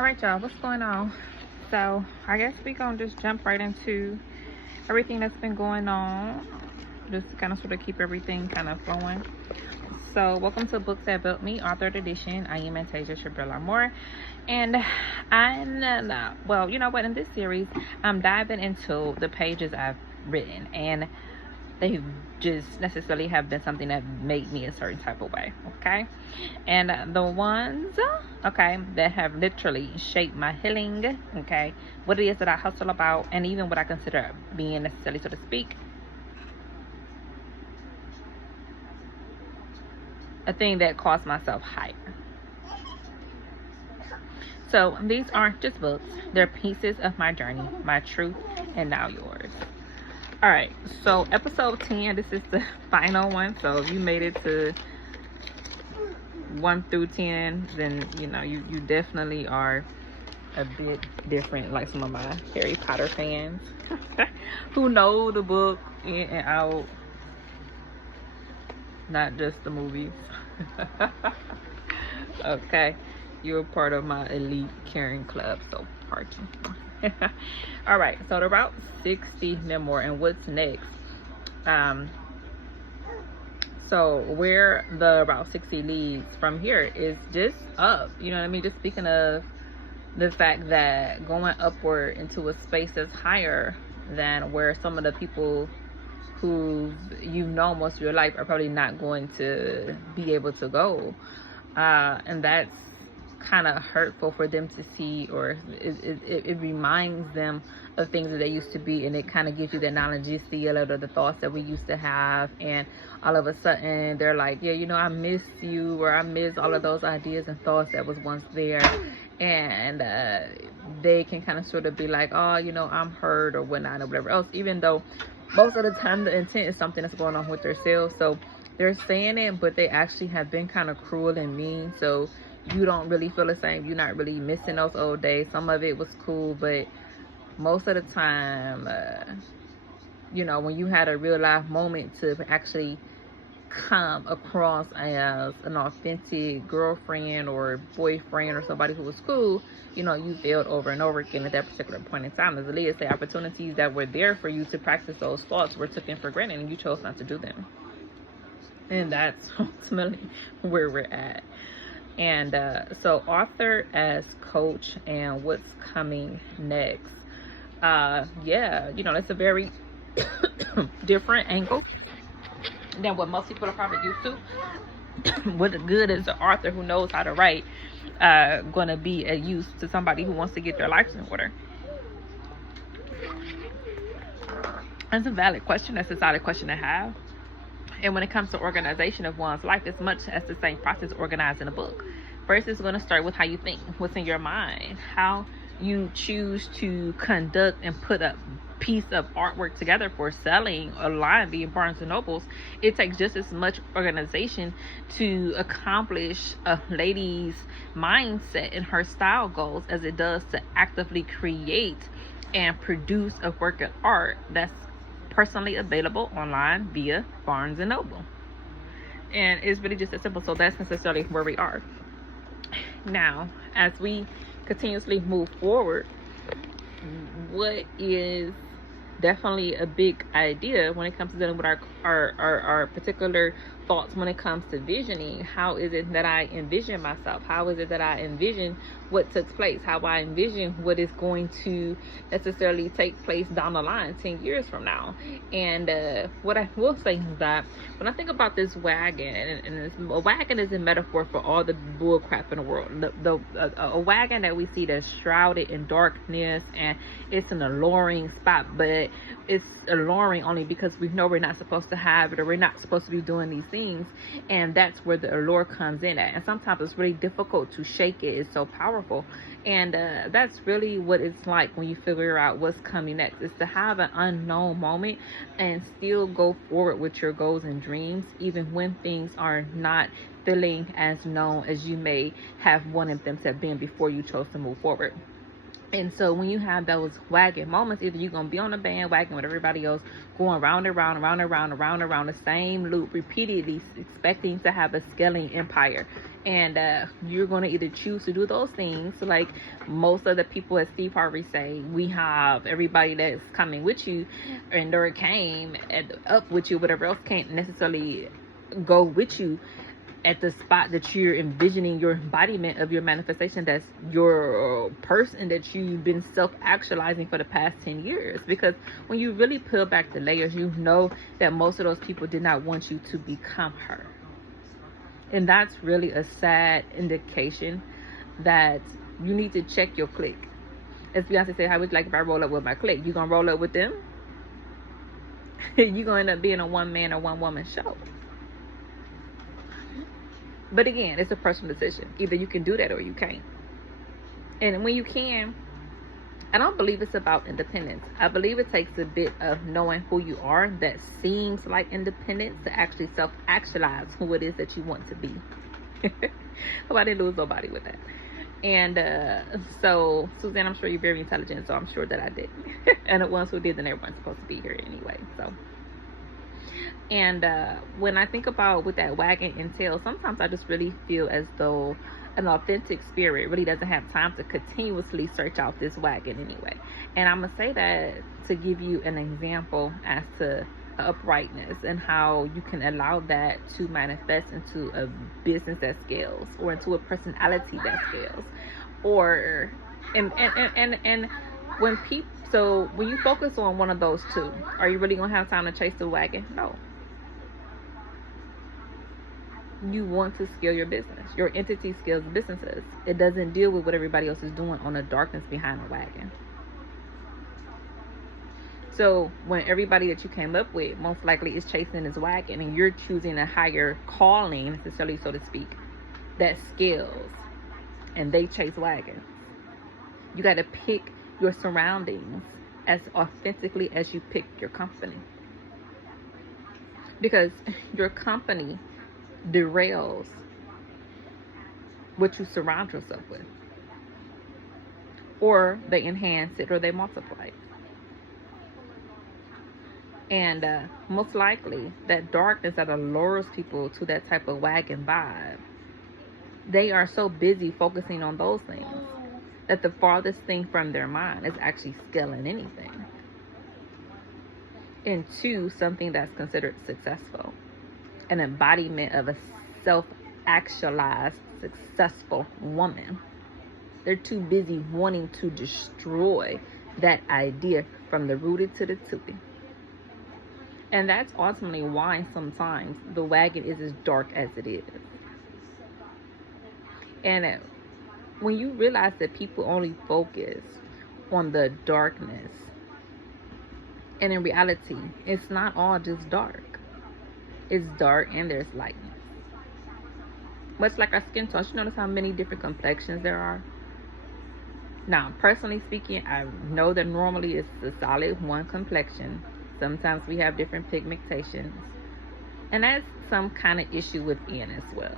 All right, y'all, what's going on? So I guess we gonna just jump right into everything that's been going on, just to kind of sort of keep everything kind of flowing. So welcome to Books That Built Me, authored edition. I am Antasia Shabrilla Moore, and well, you know what, in this series I'm diving into the pages I've written, and they just necessarily have been something that made me a certain type of way, okay? And the ones, okay, that have literally shaped my healing, okay, what it is that I hustle about, and even what I consider being necessarily, so to speak, a thing that caused myself higher. So these aren't just books, they're pieces of my journey, my truth, and now yours. All right, so episode 10, this is the final one. So if you made it to 1 through 10, then you know you definitely are a bit different, like some of my Harry Potter fans who know the book in and out, not just the movies. Okay, you're part of my elite caring club, so pardon. All right, so the Route 60 memoir and what's next. So where the Route 60 leads from here is just up, you know what I mean? Just speaking of the fact that going upward into a space that's higher than where some of the people who you've known most of your life are probably not going to be able to go, and that's kind of hurtful for them to see, or it reminds them of things that they used to be, and it kind of gives you that knowledge, you see a lot of the thoughts that we used to have, and all of a sudden they're like, yeah, you know, I miss you, or I miss all of those ideas and thoughts that was once there. And they can kind of sort of be like, oh, you know, I'm hurt or whatnot or whatever else, even though most of the time the intent is something that's going on with themselves. So they're saying it, but they actually have been kind of cruel and mean, so you don't really feel the same. You're not really missing those old days. Some of it was cool, but most of the time, you know, when you had a real life moment to actually come across as an authentic girlfriend or boyfriend or somebody who was cool, you know, you failed over and over again at that particular point in time. As Aaliyah said, opportunities that were there for you to practice those thoughts were taken for granted, and you chose not to do them. And that's ultimately where we're at. And so author as coach and what's coming next. Yeah, you know, that's a very different angle than what most people are probably used to. What good is an author who knows how to write gonna be a use to somebody who wants to get their lives in order? That's a valid question. That's a solid question to have. And when it comes to organization of one's life, it's much as the same process organized in a book. First, it's going to start with how you think, what's in your mind, how you choose to conduct and put a piece of artwork together for selling online via Barnes and Nobles. It takes just as much organization to accomplish a lady's mindset and her style goals as it does to actively create and produce a work of art that's personally available online via Barnes and Noble. And it's really just as simple. So that's necessarily where we are now. As we continuously move forward, what is definitely a big idea when it comes to dealing with our particular thoughts when it comes to visioning? How is it that I envision myself? How is it that I envision what took place? How I envision what is going to necessarily take place down the line 10 years from now? And what I will say is that when I think about this wagon, and a wagon is a metaphor for all the bull crap in the world. A wagon that we see that's shrouded in darkness, and it's an alluring spot, but it's alluring only because we know we're not supposed to have it, or we're not supposed to be doing these things, and that's where the allure comes in at. And sometimes it's really difficult to shake it. It's so powerful. And that's really what it's like when you figure out what's coming next, is to have an unknown moment and still go forward with your goals and dreams, even when things are not feeling as known as you may have wanted them to have been before you chose to move forward. And so when you have those wagon moments, either you're going to be on a bandwagon with everybody else, going round and round the same loop repeatedly, expecting to have a scaling empire. And you're going to either choose to do those things. So like most of the people, as Steve Harvey say, we have everybody that's coming with you and or came up with you, whatever else, can't necessarily go with you at the spot that you're envisioning your embodiment of your manifestation. That's your person that you've been self-actualizing for the past 10 years. Because when you really peel back the layers, you know that most of those people did not want you to become her. And that's really a sad indication that you need to check your clique. As Beyonce said, how would you like if I roll up with my clique? You gonna roll up with them? You gonna end up being a one man or one woman show. But again, it's a personal decision. Either you can do that or you can't. And when you can, I don't believe it's about independence. I believe it takes a bit of knowing who you are that seems like independence to actually self-actualize who it is that you want to be. Hope I didn't lose nobody with that. And so, Suzanne, I'm sure you're very intelligent, so I'm sure that I did. And the ones who did, then everyone's supposed to be here anyway. So, and when I think about what that wagon entails, sometimes I just really feel as though an authentic spirit really doesn't have time to continuously search out this wagon anyway. And I'm gonna say that to give you an example as to uprightness and how you can allow that to manifest into a business that scales, or into a personality that scales, or and when people, so when you focus on one of those two, are you really gonna have time to chase the wagon? No. You want to scale your business. Your entity scales businesses. It doesn't deal with what everybody else is doing on the darkness behind the wagon. So when everybody that you came up with most likely is chasing this wagon, and you're choosing a higher calling, necessarily, so to speak, that scales, and they chase wagons, you got to pick your surroundings as authentically as you pick your company. Because your company derails what you surround yourself with, or they enhance it, or they multiply it. And most likely that darkness that allures people to that type of wagon vibe, they are so busy focusing on those things that the farthest thing from their mind is actually scaling anything into something that's considered successful, an embodiment of a self-actualized successful woman. They're too busy wanting to destroy that idea from the rooted to the tootie. And that's ultimately why sometimes the wagon is as dark as it is. And when you realize that people only focus on the darkness, and in reality, it's not all just dark. It's dark and there's lightness. Much like our skin tones, you notice how many different complexions there are? Now, personally speaking, I know that normally it's a solid one complexion. Sometimes we have different pigmentations, and that's some kind of issue within as well.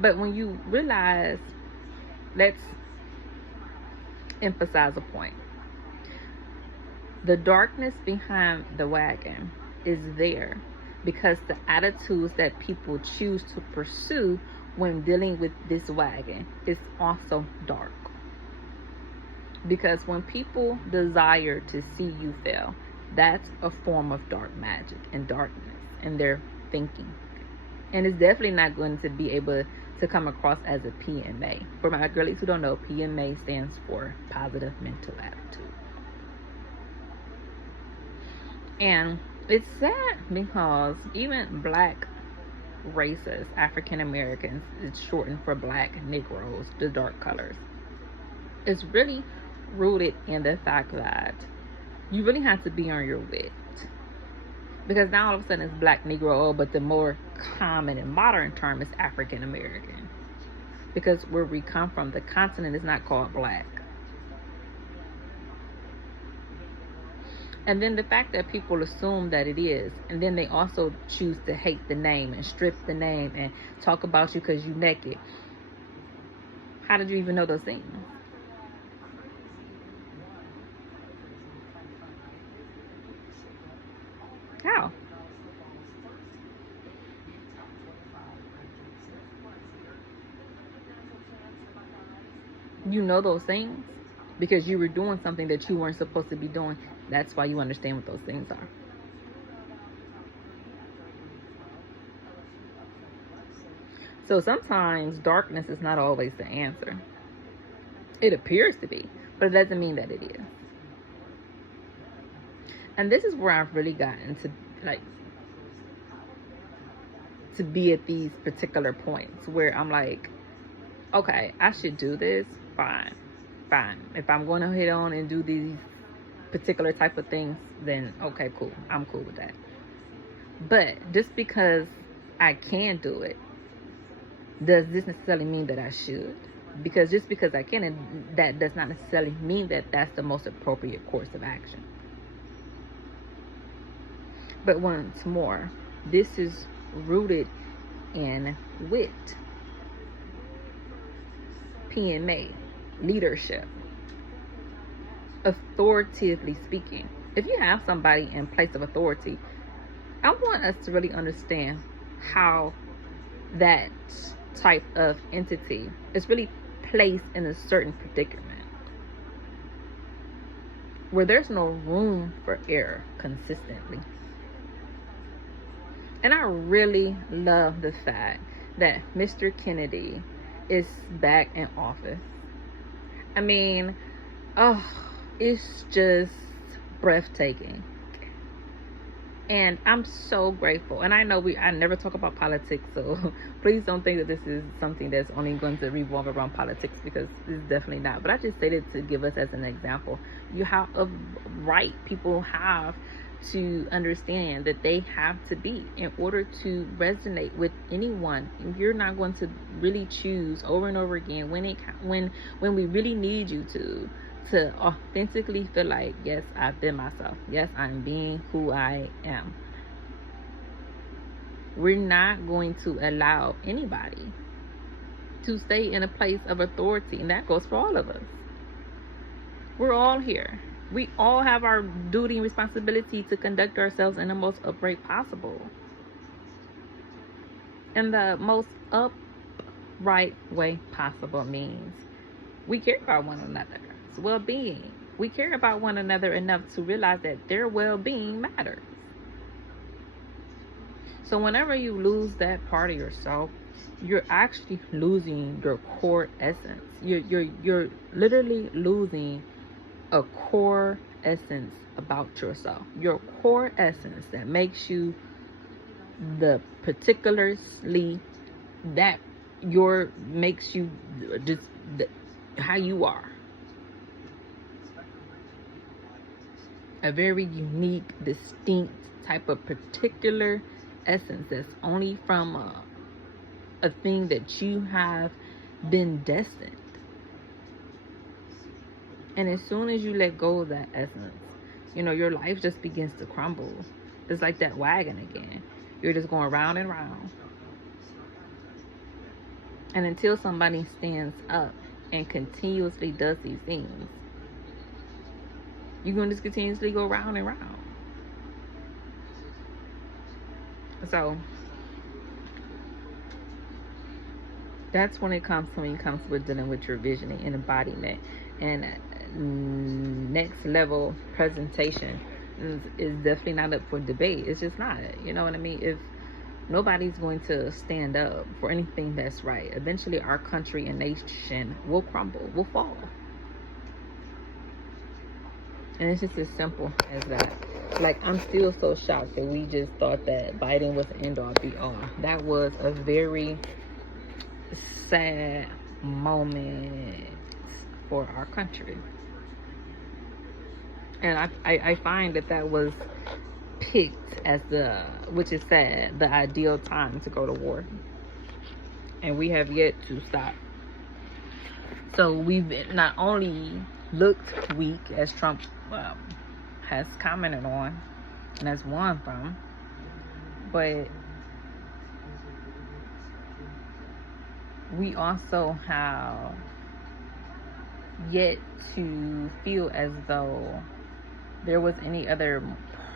But when you realize, let's emphasize a point. The darkness behind the wagon is there because the attitudes that people choose to pursue when dealing with this wagon is also dark. Because when people desire to see you fail, that's a form of dark magic and darkness in their thinking. And it's definitely not going to be able to come across as a PMA. For my girlies who don't know, PMA stands for positive mental attitude. And it's sad because even black races, African Americans, it's shortened for black, Negroes, the dark colors. It's really rooted in the fact that you really have to be on your wit. Because now all of a sudden it's black, Negro, but the more common and modern term is African American. Because where we come from, the continent is not called black. And then the fact that people assume that it is, and then they also choose to hate the name and strip the name and talk about you because you naked. How did you even know those things? How? You know those things because you were doing something that you weren't supposed to be doing. That's why you understand what those things are. So sometimes darkness is not always the answer. It appears to be, but it doesn't mean that it is. And this is where I've really gotten to, like, to be at these particular points where I'm like, okay, I should do this. Fine. If I'm going to hit on and do these particular type of things, then okay, cool. I'm cool with that. But just because I can do it, does this necessarily mean that I should? Because just because I can, that does not necessarily mean that that's the most appropriate course of action. But once more, this is rooted in wit, PMA, leadership, authoritatively speaking. If you have somebody in place of authority, I want us to really understand how that type of entity is really placed in a certain predicament where there's no room for error consistently. And I really love the fact that Mr. Kennedy is back in office. I mean, oh, it's just breathtaking. And I'm so grateful. And I know I never talk about politics, so please don't think that this is something that's only going to revolve around politics, because it's definitely not. But I just stated to give us as an example, you have a right people have to understand that they have to be in order to resonate with anyone. You're not going to really choose over and over again when we really need you to authentically feel like, yes, I've been myself. Yes, I'm being who I am. We're not going to allow anybody to stay in a place of authority, and that goes for all of us. We're all here. We all have our duty and responsibility to conduct ourselves in the most upright possible. And the most upright way possible means we care about one another's well-being. We care about one another enough to realize that their well-being matters. So whenever you lose that part of yourself, you're actually losing your core essence. You're literally losing a core essence about yourself. Your core essence that makes you the particularly that makes you just how you are. A very unique, distinct type of particular essence that's only from a thing that you have been destined. And as soon as you let go of that essence, your life just begins to crumble. It's like that wagon again. You're just going round and round. And until somebody stands up and continuously does these things, you're going to just continuously go round and round. So that's when it comes with dealing with your vision and embodiment. And next level presentation is definitely not up for debate. It's just not. You know what I mean? If nobody's going to stand up for anything that's right, eventually our country and nation will crumble, will fall. And it's just as simple as that. Like, I'm still so shocked that we just thought that Biden was the end all be all. That was a very sad moment for our country. And I find that was picked as which is sad, the ideal time to go to war. And we have yet to stop. So we've not only looked weak, as Trump has commented on and has won from, but we also have yet to feel as though there was any other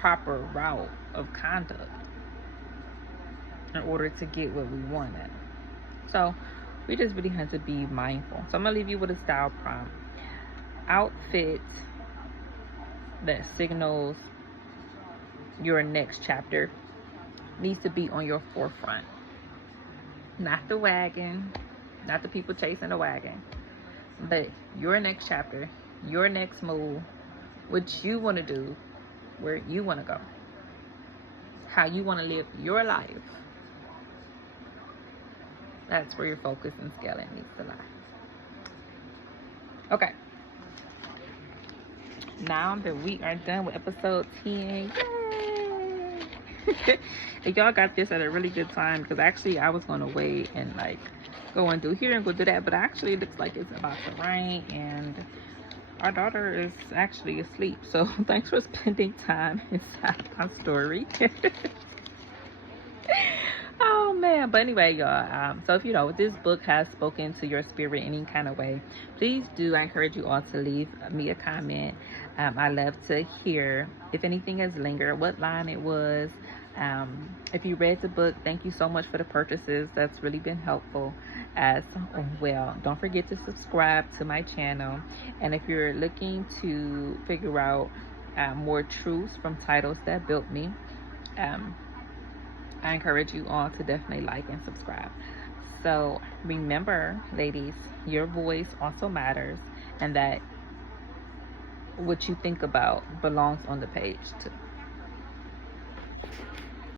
proper route of conduct in order to get what we wanted. So We just really have to be mindful. So I'm gonna leave you with a style prompt. Outfit that signals your next chapter needs to be on your forefront. Not the wagon, not the people chasing the wagon, but your next chapter, your next move, what you want to do, where you want to go, how you want to live your life. That's where your focus and scaling needs to lie. Okay. Now that we are done with episode 10, yay! And y'all got this at a really good time, because actually I was going to wait and like go and do here and go do that, but actually it looks like it's about to rain and our daughter is actually asleep. So thanks for spending time inside my story. Oh man, but anyway, y'all, so if this book has spoken to your spirit in any kind of way, please do, I encourage you all to leave me a comment. I love to hear if anything has lingered, what line it was. If you read the book, thank you so much for the purchases. That's really been helpful as well. Don't forget to subscribe to my channel, and if you're looking to figure out more truths from titles that built me, I encourage you all to definitely like and subscribe. So remember, ladies, your voice also matters, and that what you think about belongs on the page too.